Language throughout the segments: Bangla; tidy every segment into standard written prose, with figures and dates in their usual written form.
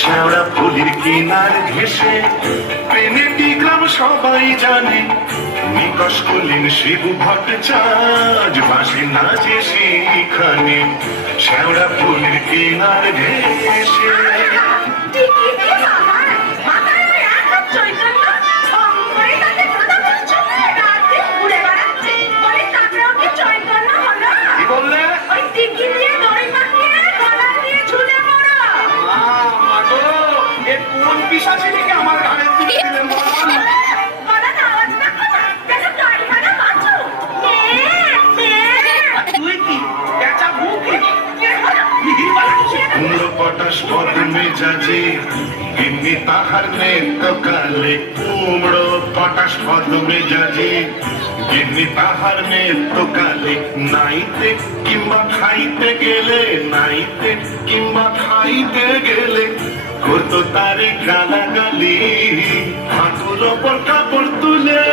শ্যাওড়া ফুলের কিনার ঘেসে প্রেমেটি গ্রাম সবাই জানে। নিকশ কলিন শিবু ভট্টাচার্য বাঁশি নাচে সেখানে। শ্যাওড়া ফুলের কিনার ঘেসে আমার ঘাড়ে তুলে দিলেন। পটাশ মেজাজে এমনি তাহার নেত কালে। কুমড়ো পটাশ মেজাজে এমনি তাহার নেত কালে। নাইতে কিংবা খাইতে গেলে, নাইতে কিংবা খাইতে গেলে করতো তারে গালাগালি। হাঁটুর ওপর কাপড় তুলে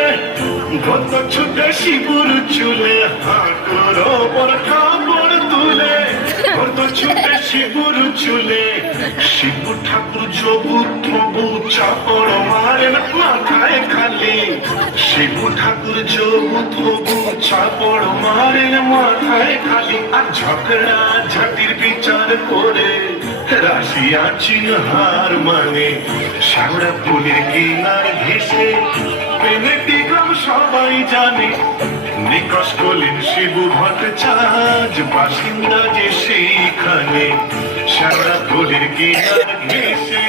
ধরত ছুটে শিবুর চুলে। হাঁটুর ওপর কাপড় তুলে ধরত ছুটে শিবুর চুলে। শিবু ঠাকুর যবু তবু চাপড় মারেন মাথায় খালি। শিবু ঠাকুর যবু তবু চাপড় মারেন মাথায় খালি। আর ঝগড়া ঝাঁটির বিচার করে রাশিয়া চীন হার মানে। শ্যাওড়া ফুলের কিনার ঘেসে প্রেমেটি গ্রাম সবাই জানে। নিকশ কলিন শিবু ভট্টাচার্য বাসিন্দা যে সেইখানে। শ্যাওড়া ফুলের কিনার ঘেসে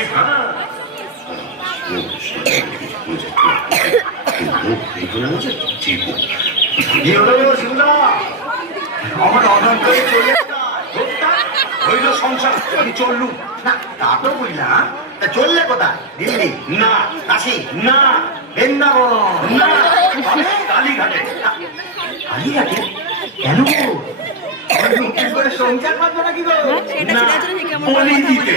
আমার অনন্তরে চলে হইল সংসার। আমি চললুম না, তা তো বুঝলাম। তা চললে কোথায়? দিল্লি না, কাশি না, বৃন্দাবন না, কালীঘাটে। কালীঘাটে কেন গো? নতুন করে সংসার পাবো নাকি গো? না, বলি দিতে।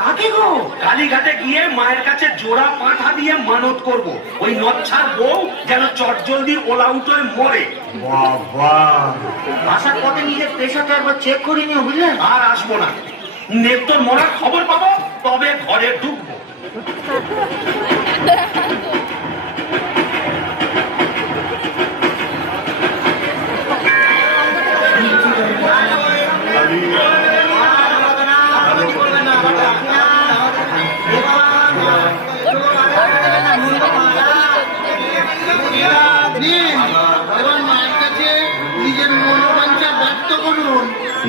কাকে গো? কালীঘাটে গিয়ে মায়ের কাছে জোড়া পাঁঠা দিয়ে মানত করব। ওই নচ্ছার বউ যেন চটজলদি ওলা উঠোয় মরে। বাবা, আসার পথে নিজের প্রেশারটা একবার চেক করে নিও, বুঝলেন? আর আসবো না। নেত্তর মরার খবর পাবো, তবে ঘরে ঢুকবো।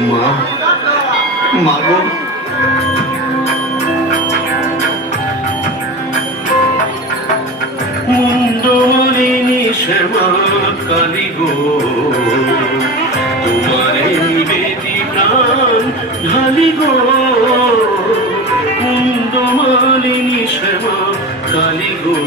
মা, মা গো, মুন্ডমালিনী শ্যামা কালী গো, তোমারে নিবেদি প্রাণ ঢালি গো। মুন্ডমালিনী শ্যামা কালী গো,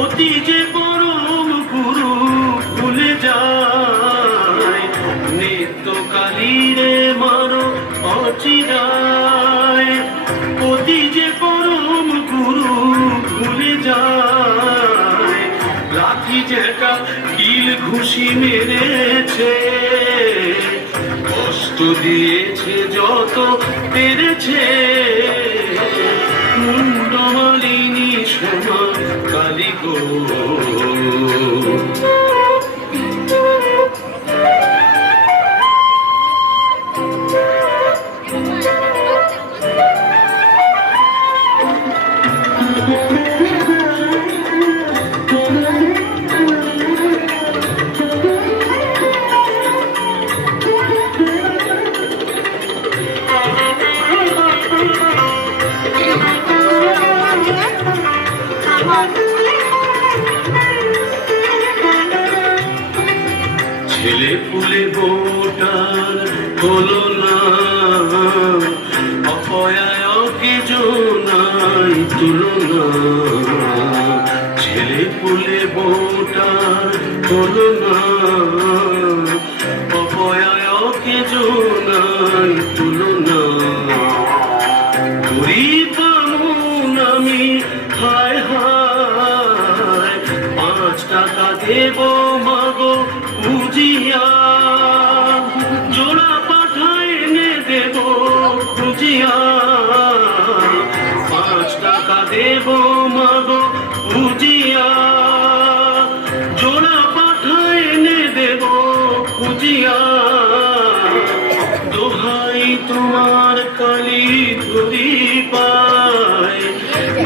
অতি যে পরম গুরু ভুলে যায়। নিত্য কালীরে মারো অচিরায়, অতি যে পরম গুরু ভুলে যায়। লাঠি যেটা কিল ঘুষি মেরেছে, কষ্ট দিয়েছে যত পেরেছে। মুন্ডমালিনী শ্যামা কালী গো, ছেলে পুলে বউটার হলো না, অপয়ায় কি জোনা। নাই তুলনা, ছেলে পুলে বউটার হলো না, অপয়ায়কে নাই তুলনা। গরিব কেমন আমি, হায় হায়, 5 টাকা দেব মাগো বুঝিয়া, জোড়া পাঠায় এনে দেব খুঁজিয়া, 5 টাকা দেব মাগো বুঝিয়া, জোড়া পাঠায় এনে দেব খুঁজিয়া। দোহাই তোমার কালী ধরি পায়,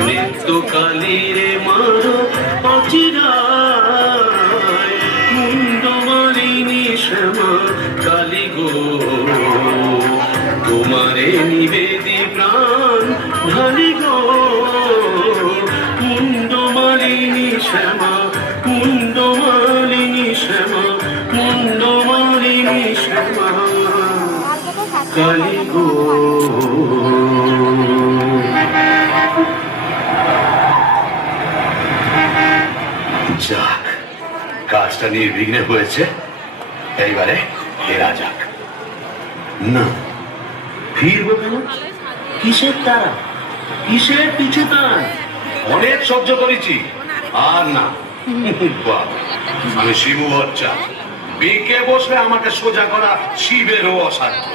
নিত্য কালীর মারো অচিরায়, মুন্ড মারিনি শ্যামা কালী গো, তোমারে নিবেদি প্রাণ ঢালি গো, মুন্ড মারিনি শ্যামা, মুন্ড মারিনি শ্যামা, মুন্ড মারিনি শ্যামা কালী গো। যাক, কাজটা নির্বিঘ্নে হয়েছে, এইবারে ফেরা যাক। না, ফিরবো কেন? কিসের তারা, কিসের পিছু তারা? অনেক সহ্য করেছি, আর না। বাবা, আমি শিবু বচ্চা, বেঁকে বসলে আমাকে সোজা করা শিবেরও অসাধ্য।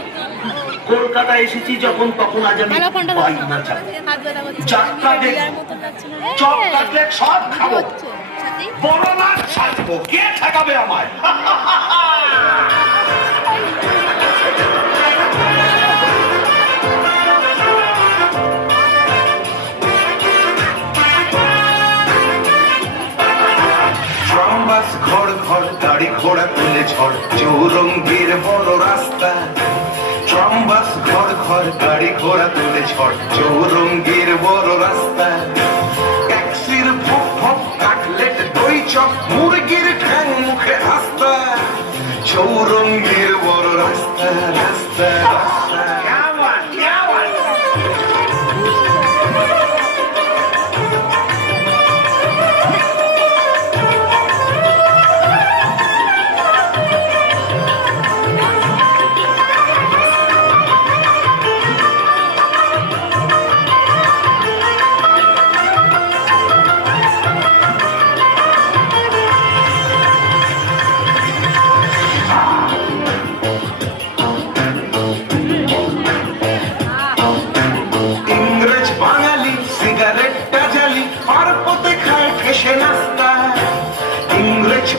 কলকাতা এসেছি যখন, তখন আজ আমি পাই না যাত্রা দেখবো, চপ কাটলেট সব খাবো, বড় নাচ সাজবো, কে ঠেকাবে আমায়? ট্রামবাস ঘর ঘর, গাড়ি ঘোড়া তুলে ঝড়, চৌরঙ্গীর বড় রাস্তা। ট্রামবাস ঘর ঘর, গাড়ি ঘোড়া তুলে ঝড়, চৌরঙ্গীর বড় রাস্তা। ট্যাক্সির ফক ফক, কাটলেট দই চপ, মুরগির ঠ্যাং মুখে আস্তা। চৌরঙ্গীর বড় রাস্তা, রাস্তা রাস্তা।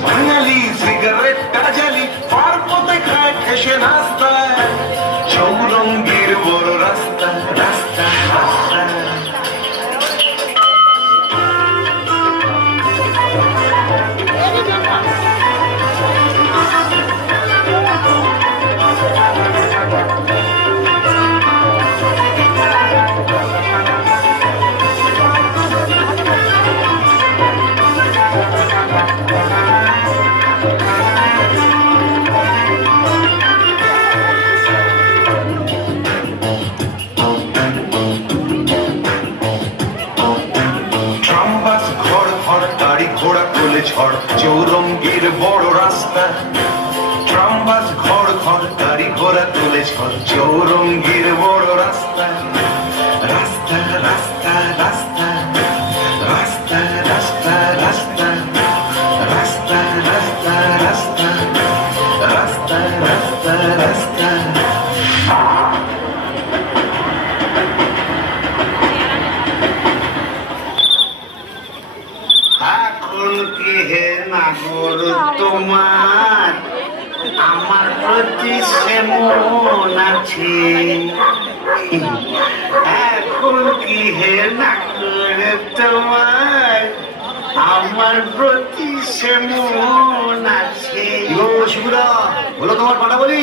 বাঙালি সিগারেটটা জ্বালি, পার পথে খায় ঠেসে নাস্তা। চৌরঙ্গীর বড় রাস্তা, রাস্তা রাস্তা। ঝড়, চৌরঙ্গীর বড় রাস্তা। ট্রামবাস ঘর ঘর, গাড়ি ঘোড়া তুলে ঝড়, চৌরঙ্গীর বড় রাস্তা। রাস্তা রাস্তা রাস্তা, রাস্তা রাস্তা রাস্তা, রাস্তা রাস্তা রাস্তা, রাস্তা রাস্তা রাস্তা। কি হে নাগর তোমার আমার প্রতি সেমন আছে, এখন কি হে নাগর তোমার আমার প্রতি সেমন আছে। শিবুরা বলো, তোমার পাটা বলি।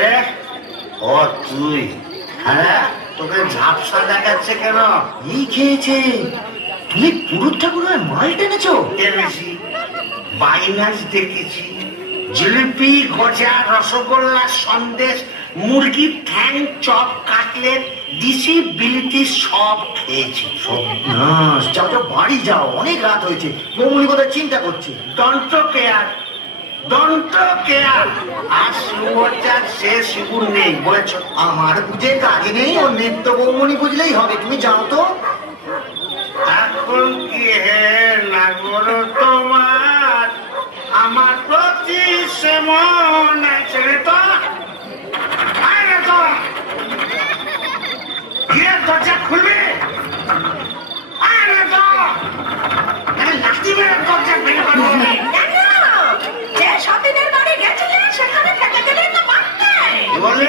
রে ও তুই, হ্যাঁ তোকে ঝাপসা দেখাচ্ছে কেন? ই খেয়েছে, তুমি পুরুত ঠাকুরের মাল টেনেছো? টেনেছি, বাইনাচ দেখেছি, জিলিপি, গজা, রসগোল্লা, সন্দেশ, মুরগির ঠ্যাং, চপ, কাটলেট দিশি বিলিতি সব খেয়েছি। না যাও যাও, বাড়ি যাও, অনেক রাত হয়েছে। বৌমনি কোথায় চিন্তা করছে। দন্ত কেয়ার, দন্ত কেয়ার। আর শিবচার সে শিবুর নেই বলেছ। আমার বুঝে কাজ নেই, ওর নেত্য বৌমনি বুঝলেই হবে। তুমি যাও তো। এখন কি হে লাগল তোমার আমার প্রতি সে মন আছে তো? আরে তো গিয়ে দরজা খুলবে। আরে তো লাঠি মেরে দরজা ভেঙে পারবে। যে সতীনের বাড়ি গেছিলে সেখানে থেকে গেলেই তো পারতে। বলে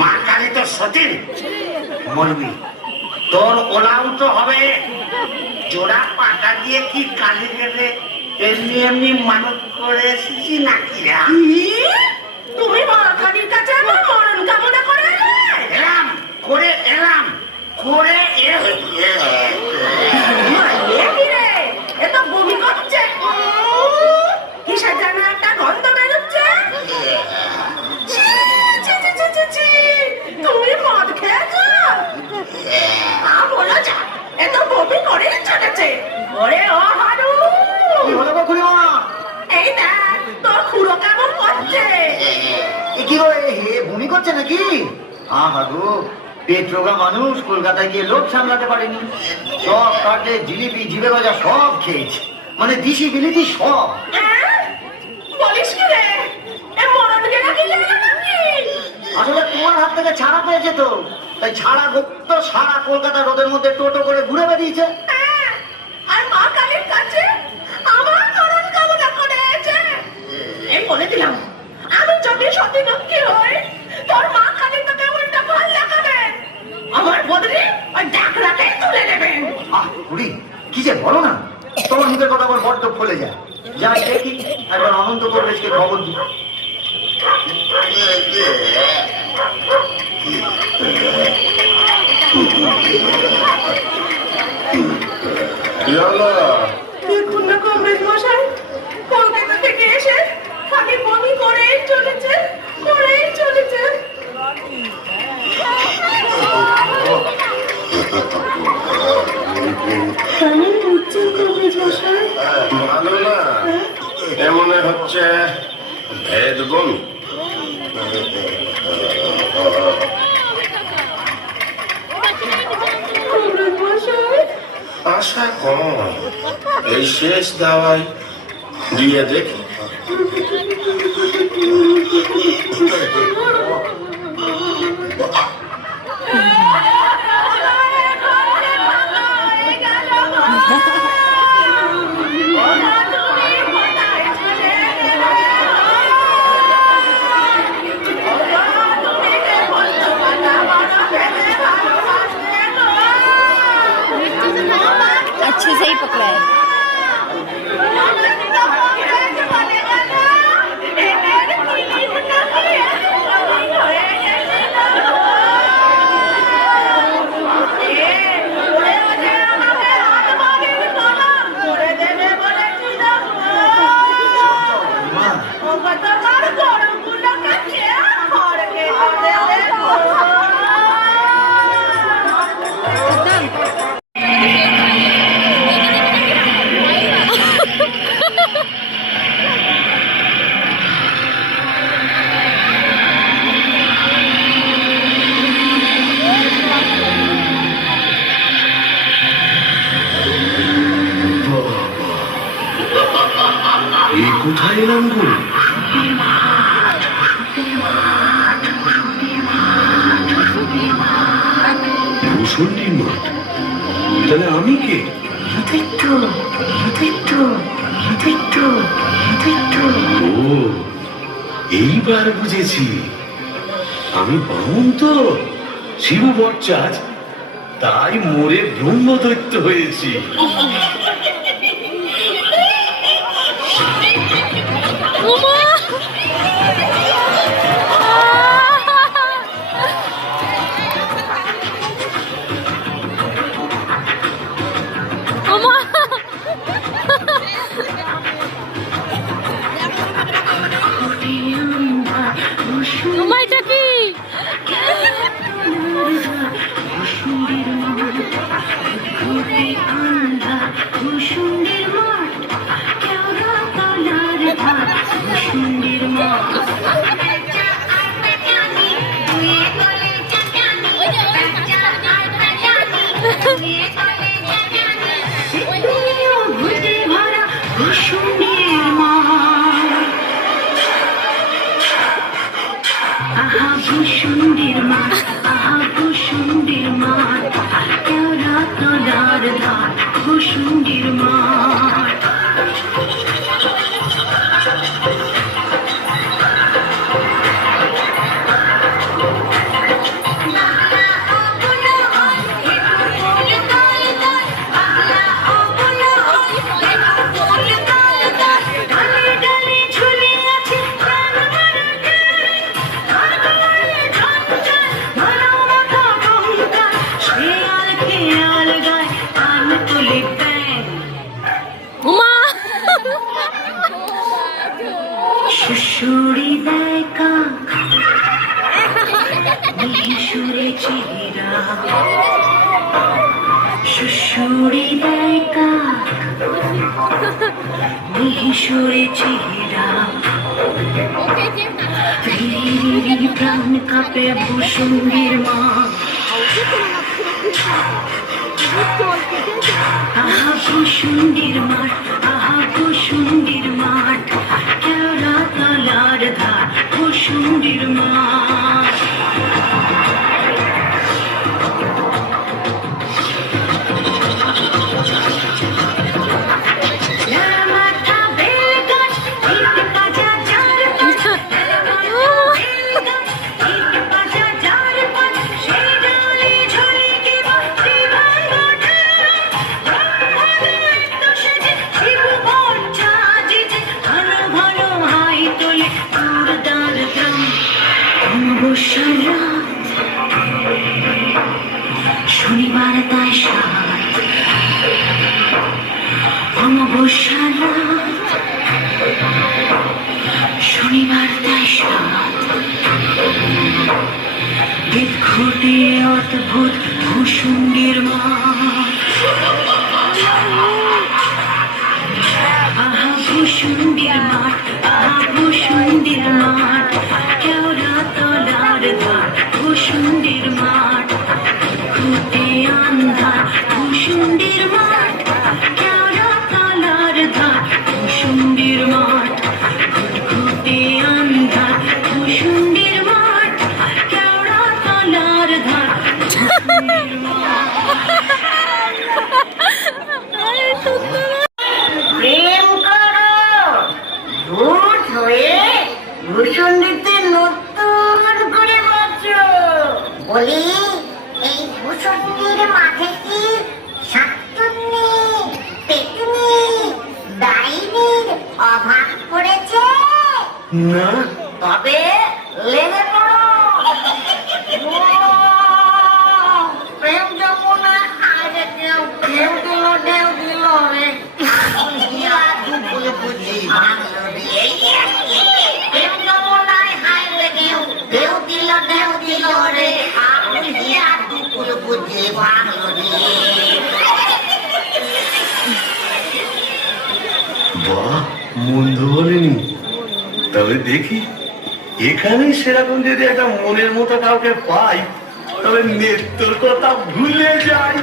মা কালী তো সতীন, মরবি তোর ওলাউট হবে। জোড়া পাটা দিয়ে কি কালী গেলে এমনি এমনি মানত করে এসেছি নাকি? তুমি মা কালীর কাছে আমার মরণ কামনা করে এলে? এলাম করে এলাম করে এ তো বমি করছে। কিসের যেন একটা গন্ধ বেরোচ্ছে। ছি, ছি, ছি, ছি, ছি, ছি। তুমি মদ খেয়েছো? বলো যা, এ তো বমি করে চলেছে। ওরে ও হারু, কি হলো গো খুড়িমা? এই দেখ তোর খুড়ো কেমন করছে। এ কি গো, হে বমি করছে নাকি? আহা গো, পেট রোগা মানুষ কলকাতায় গিয়ে লোক সামলাতে পারেনি। সব কাটে জিলিপি জিভে গজা সব খেয়েছে, মানে দিশি বিলিতি সব। বলিস কি রে, এ মরণ গেলা কি গেল নাকি? আসলে তোমার হাত থেকে ছাড়া পেয়েছে তো, তাই ছাড়া গুপ্ত সারা কলকাতা রোদের মধ্যে টোটো করে ঘুরে বেরিয়েছে। আর মা কালীর কাছে আমার মরণ কামনা করেছে। এই বলে দিলাম, আমি যদি সতীলক্ষ্মী হই, তোর মা কালী তো কেমনটা ভাল লাগাবে। আমার বদলে ওই ডাকরাতে তুলে নেবেন। আহ বুড়ি, কি যে বলো না, তোমার মুখের কথা আবার বড্ড ফলে যায়। যা দেখি একবার অনন্ত প্রবেশকে খবর দিই। দেখুন না কমরেড মশাই, কলকাতা থেকে এসে খালি বমি করেই চলেছে, করেই চলেছে। কেমন বুঝছেন কমরেড মশাই? ভালো না, এমন হচ্ছে ভেদ বোন। কমরেড মশাই, আশা কম, এই শেষ দাওয়াই দিয়ে দেখি। अच्छे से ही पकड़ा है। এই কোথায় এলাম গো? ভূষণ্ডির মাঠ, তাহলে আমি কে? ও, এইবার বুঝেছি, আমি বামুন তো, শিবু বটচাঁদ, তাই মোরে ব্রহ্মদৈত্য হয়েছি। এটা কি? সুরে দেয় কাক, মিহিসুরে চেহারা, রিরি প্রাণ কাঁপে ভূষুণ্ডির মা। আহা ভূষুণ্ডির মাঠ, আহা ভূষুণ্ডির মাঠ, কেওড়া তলার ধার ভূষুণ্ডির মাঠ। শনিবার তাই সাত, অমাবস্যার রাত, শনিবার তাই সাত, বিক্ষুটে অদ্ভুত ভূষুণ্ডির মাঠ। আহা ভূষুণ্ডির মাঠ, আহা ভূষুণ্ডির মাঠ, কেওড়া তলার ধার ভূষুণ্ডির মাঠ। খুঁটে আন্ধার ভূষুণ্ডির মাঠ, কেওড়া তলার ধার ভূষুণ্ডির মাঠ। খুঁটে আন্ধার ভূষুণ্ডির মাঠ, কেওড়া তলার ধার ভূষুণ্ডির মাঠ। প্রেম করো ভূত হয়ে ভূষণ্ডিতে নতুন করে বাঁচো। বলি এই ভূষণ্ডির মাঠে কি শাকচুন্নি, পেটুনি, ডাইনির অভাব পড়েছে? না, তবে লেগে পড়ো। প্রেম যমুনা আরে কেউ ঢেউ দিল ঢেউ দিল রে, ভাঙলো রে। প্রেম যমুনায় হায় রে ঢেউ ঢেউ দিল ঢেউ দিল রে, দুপুর বুঝে ভাঙলো রে। বাহ, মন্দ বলেনি। তবে দেখি এখানেই সেরকম যদি একটা মনের মতো কাউকে পাই, তবে নেত্রর কথা ভুলে যাই।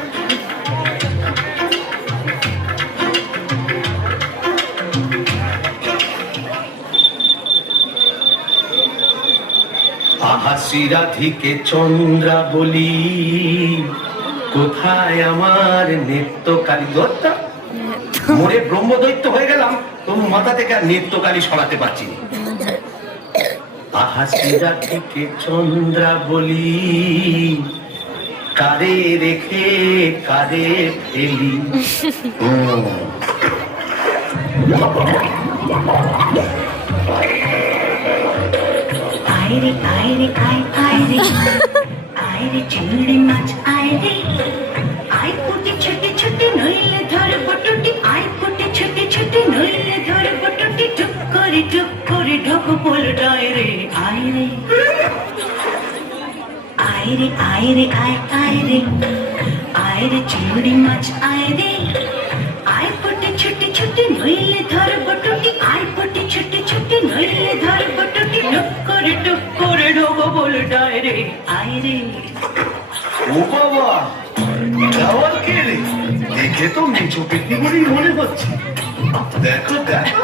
আহা শ্রীরাধিকে চন্দ্রা বলি, কোথায় আমার নেত্রকালী দত্তা? মরে ব্রহ্মদৈত্য হয়ে গেলাম, তোর মাথা থেকে আর নেত্রকালী সরাতে পারছি না। আহা শ্রীরাধিকে চন্দ্রা বলি, কারে রেখে কারে ফেলি। আয়রে আয়রে আয় আয়রে, আয়রে চিংড়ি মাছ আয়রে, আয় পুটি ছুটি ছুটি নইলে ধর বটুটি, আয় পুটি ছুটি ছুটি নইলে ধর বটুটি, টুক করে ঢোক পোলটায় রে। আয়রে আয়রে আয়রে আয় আয়রে, আয়রে চিংড়ি মাছ আয়রে, আয় পুটি ছুটি ছুটি নইলে ধর বটুটি, আয় পুটি ছুটি ছুটি নইলে ধর বটুটি, টুক করে ঢোক পোলটায় রে। আয়রে ও বাবা, যাওয়ার কে রে? দেখে তো মেচো পেটনি বলেই মনে হচ্ছে। দেখো দেখো,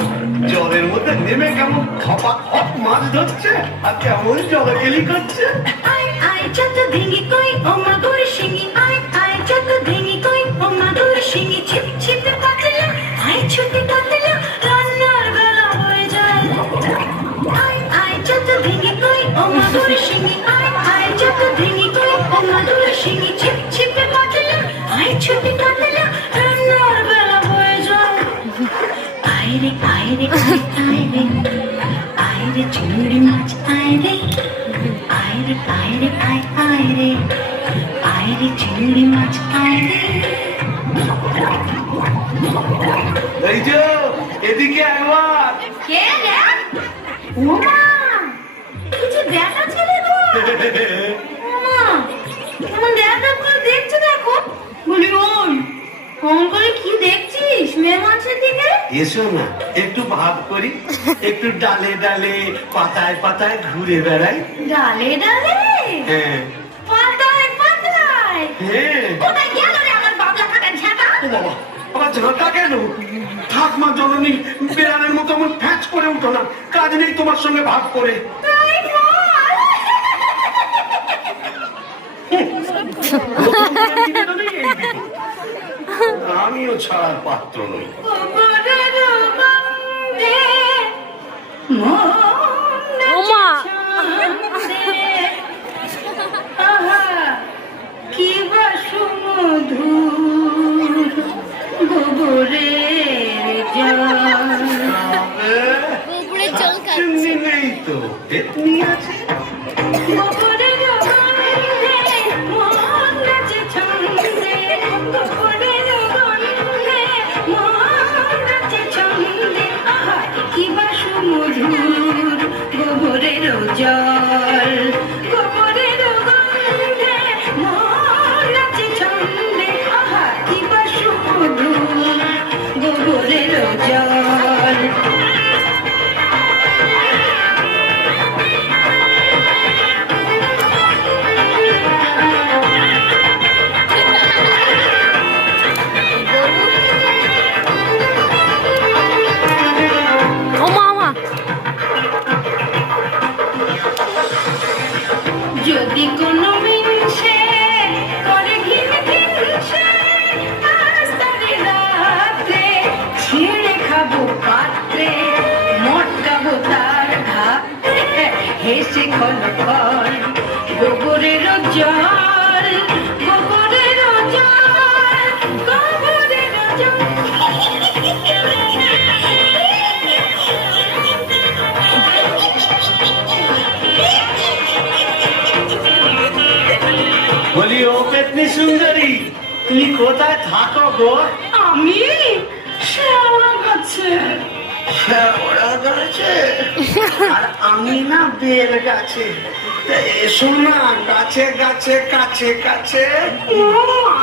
জলের মধ্যে নেমে কেমন খপা খপ মাছ ধরছে আর কেমন জগাগেলি করছে। আয় আয় যত ভেঙে কই ও মাগুর শিঙি, আয় আয় যত ভেঙে কই ও মাগুর শিঙি, ছিপ ছিপে কাটলা, আয় ছুটে কাটলা, রান্নার বেলা হয়ে যায়। আয় আয় যত ভেঙে কই ও মাগুর শিঙি, আয় আয় যত ভেঙে কই ও মাগুর শিঙি, ছিপ ছিপে কাটলা, আয় ছুটে কাটলা, রান্নার বেলা হয়ে যায়। আয়রে আয়রে আয় আয়রে, আয়রে চিংড়ি মাছ আয়রে, আয়রে আয়রে আয় আয়রে, আয়রে চিংড়ি মাছ আয়রে। এই যে এদিকে একবার। কে রে? ওমা, কিছু দেখা ছেলে গো। ওমা, কেমন দেখা করে দেখছে দেখো। বলি ওই, ফোন করে কি দেখছিস মেয়ে মানুষের দিকে? এসো না একটু ভাব করি, একটু ডালে ডালে পাতায় পাতায় ঘুরে বেড়াই। ডালে ডালে হ্যাঁ পাতায় পাতায় হ্যাঁ। কোথায় গেল রে আমার বাবলা কাটা ঝাঁটা? ও বাবা, আবার ঝাঁটা কেন? থাক মা জননী, বেড়ালের মতো আমার ফ্যাচ করে উঠো না, কাজ নেই তোমার সঙ্গে ভাব করে। তাই বল। আমিও ছাড়ার পাত্র নই। গোবরের গন্ধে মন ওমা। ছন্দে। আহা, কি বা সুমধুর গোবরের জল। কুকুরের জল খাচ্ছে। চিমনি নেই তো, পেতনি আছে। গোবরের গন্ধে মন নাচে ছন্দে। গোবরের গন্ধে মন নাচে ছন্দে। আহা, কি বা সুমধুর গোবরের জল। গোবরের গন্ধে মন নাচে ছন্দে। আহা, কি বা সুমধুর গোবরের জল। ওমা ওমা। যদি কোনো মিনসে করে ঘিন ঘিনসে আজ তারে রাতে ছিঁড়ে খাবো পাত্রে মটকাবো তার ঘাতে হেসে খল খল গোবরের জল গোবরের জল গোবরের জল। বলি ও পেতনি সুন্দরী, তুমি কোথায় থাকো গো? আমি শ্যাওড়া গাছে। শ্যাওড়া গাছে? আর আমি না বেল গাছে। তা এসো না গাছে গাছে কাছে কাছে। ও মা,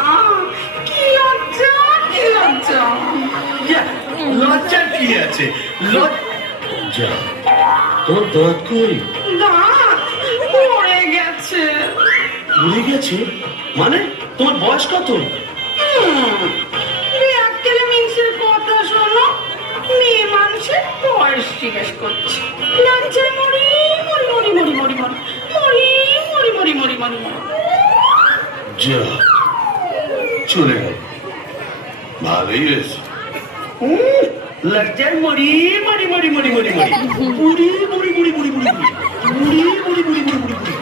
কি লজ্জা কি লজ্জা। যা, লজ্জা কি আছে? লজ্জা তোর দাঁত কই? দাঁত পড়ে গেছে। ভুলে গেছে? মানে তোমার বয়স কত? ব্যাকটেলে মিন্সের কথা শোনো, মেয়ে মানুষের বয়স জিজ্ঞেস করছে। লজ্জায় মরি মরি মরি মরি মরি মরি মরি মরি মরি মরি মরি মরি। যা, চলে গেল। ভালোই হয়েছে। লজ্জায় মরি মরি মরি মরি মরি মরি বুড়ি বুড়ি বুড়ি বুড়ি বুড়ি বুড়ি বুড়ি বুড়ি বুড়ি বুড়ি বুড়ি বুড়ি।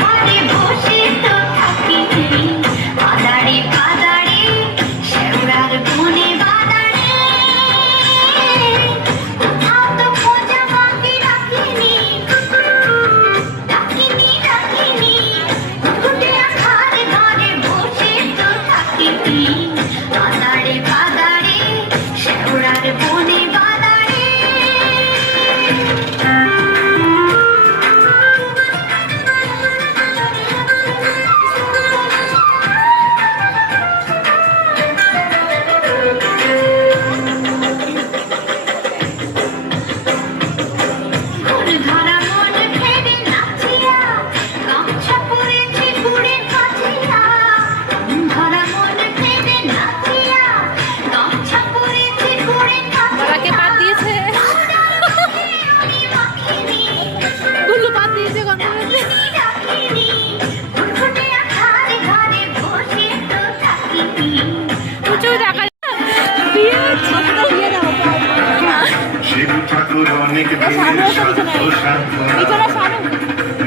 ঘরে বসে তো থাকি বাদারে বাদারে শ্যাওড়ার বনে বাদারে কোথাও তো খোঁজা মাকে রাখিনি রাখিনি রাখিনি ঘুটে আখার ঘরে বসে তো থাকি বাদারে বাদারে শ্যাওড়ার বনে বাদারে। ঘুর ধরা মন ফেরে নাচিয়া গামছা পরেছে ঘুরে কাছিয়া। ধরা মন ফেরে নাচিয়া গামছা পরেছে ঘুরে বাবাকে পাত দিয়েছে। গুলু পাত দিয়েছে কত বলছে। উঁচু টাকা দিয়ে ছাত্র দিয়ে দাও। শিব ঠাকুর অনেক দিনের পিছনে সারো।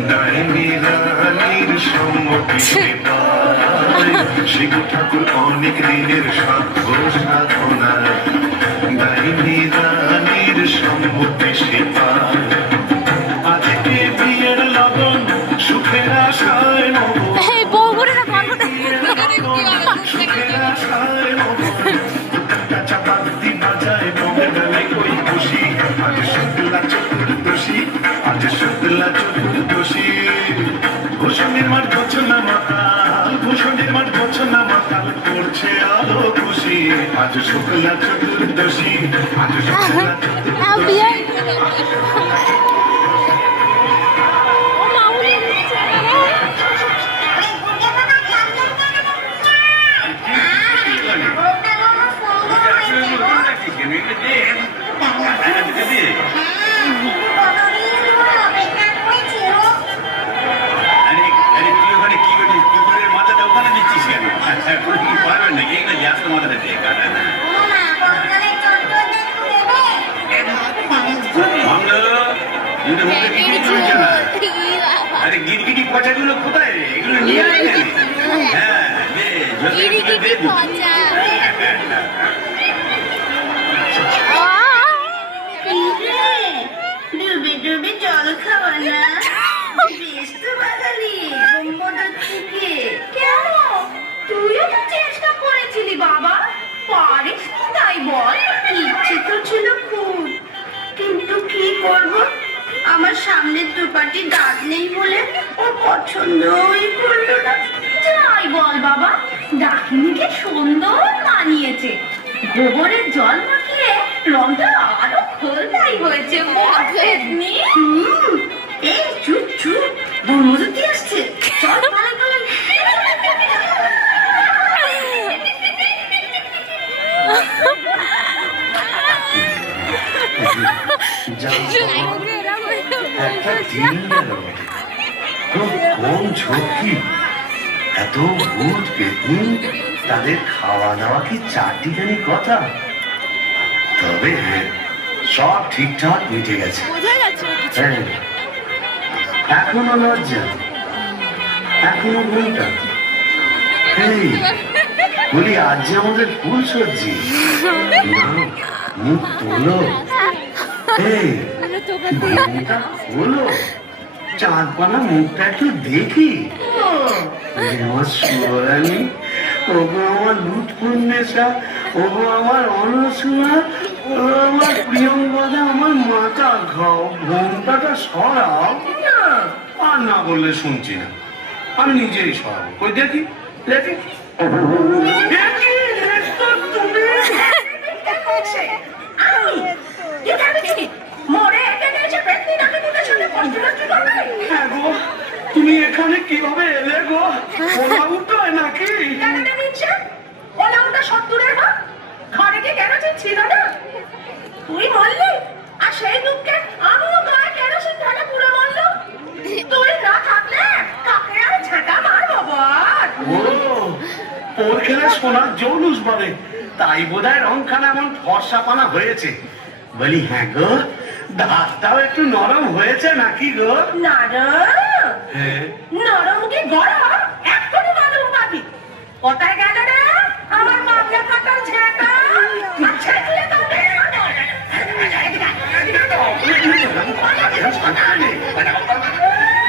ডাইনি রানীর সম্মতি সে পায়। শিব ঠাকুর অনেক দিনের সাধনা ডাইনি রানীর সম্মতি সে পায়। আজকে বিয়ের লগন সুখের আশায় নব এই বউগুলো না গল্পটা সুখের আশায় নব চাপাতি বাজায় বমে বেলায় কই খুশি। আজ শুক্লা চতুর্দশী আজ শুক্লা চতুর্দশী ঘোষণের মার গোছনা মাথা ভূষণের মান পছন্দ মাতাল করছে আলো খুশি আজ শুক্লা চতুর্দশী আজ শুক্লা চতুর্দশী আরে গিরগিটি পচাগুলো কোথায় রে এগুলো নিয়ে আয় না হ্যাঁ গিরগিটি পচা ডুবে ডুবে জল খাওয়া না বেশ তো বাঙালি বোম্বটার থেকে কেন তুইও তো চেষ্টা করেছিলি বাবা পারিস নি তাই বল ইচ্ছে তো ছিল খুব কিন্তু কি করব আমার সামনে দুপাটি দাঁত নেই বলে ও পছন্দই করলো না যাই বল বাবা ডাকিনিকে সুন্দর মানিয়েছে গোবরের জল মাখিয়ে রংটা আরো খোলতাই হয়েছে বলেনি এই চুপ চুপ বনমধুতি আসছে চল পালাই পালাই একটা দিন গেল খুব কম ঝক্কি এত ভূত পেতনি তাদের খাওয়া দাওয়া কি চারটিখানি কথা তবে সব ঠিকঠাক মিটে গেছে বোঝা যাচ্ছে হ্যাঁ এখনো লজ্জা এখনো ঘুমটা এই বলি আজ যে আমাদের ফুল সজ্জি মুখ তোলো এই ঘুমটা খোলো চাঁদপানা মুখটা একটু দেখি আমার সুরানি ওগো আমার লুৎফুন্নেসা ওগো আমার অনসুয়া ও আমার প্রিয়ঙ্গদা আমার মাথা খাও ঘুমটাটা সরাও আর না বললে শুনছি না আমি নিজেই সরাবো কই দেখি দেখি তুমি এখানে কিভাবে এলে গো ওলা উঠোয় নাকি ঘরে কি কেরোসিন ছিল না তুই বললি আর সেই দুঃখে আমিও গায়ে কেরোসিন ঢালে পুরো বললো তুই না থাকলে কাকে আর ঝাঁটা মারবো বল ওর খেলে সোনার জৌলুস বলে তাই বোধহয় রংখানা এমন ফর্সা পানা হয়েছে বলি হ্যাঁ গো দাঁতটাও একটু নরম হয়েছে নাকি গো নরম কি গরম এক্ষুনি মালুম পাবি কোথায় গেল রে আমার মামলা কাটার ঝাঁটা ছেড়ে তবে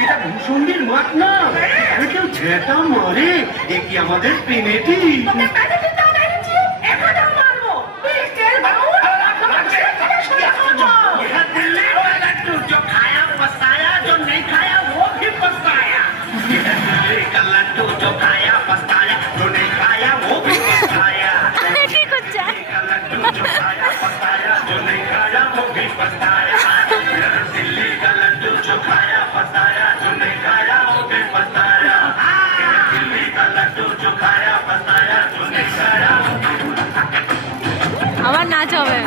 এটা ভূষণের মাঠ না এখানে কেউ ঝেঁটা মারে এ কি আমাদের পেনেটি আবার নাচ হবে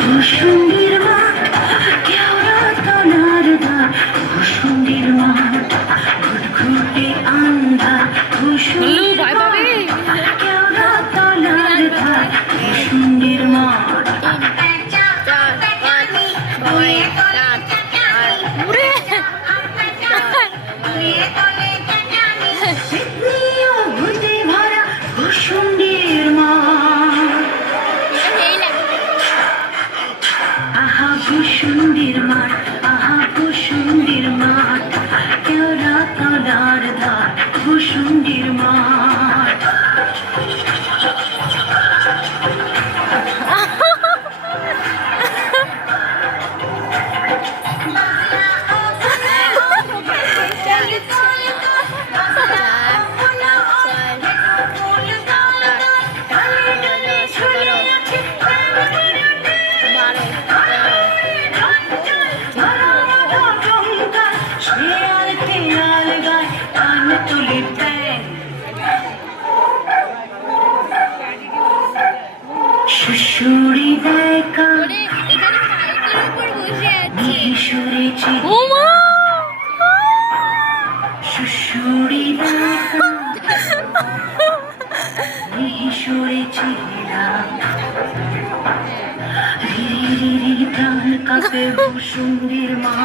ভূষুণ্ডির মাঠ কেওড়া তলার ধার ভূষুণ্ডির মাঠ ঘুটঘুটে আন্ধার হুল্লু ভয় পাবে কেওড়া তলার ধার ভূষুণ্ডির মাঠ ভরা ভূষুণ্ডির মাঠ আহা ভূষুণ্ডির মাঠ আহা ভূষুণ্ডির মাঠ কেওড়া তলার ধার ভূষুণ্ডির মাঠ তাল গায় কান তুলে ব্যাং সুশুড়ি দেয় কান ওরে, এখানে মাইকের উপর বসে আছে। সুরে ও মা! সুশুড়ি দেয় কান সুরে চিলাম রিরি প্রাণ কাঁপে বসুন্দির মা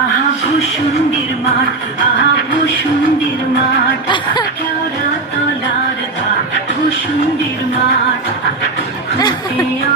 আহা ভূসুন্দির মাঠ আহা ভূসুন্দির মাঠ কেওড়া তলার ঘাট ভূসুন্দির মাঠ খুঁটিয়া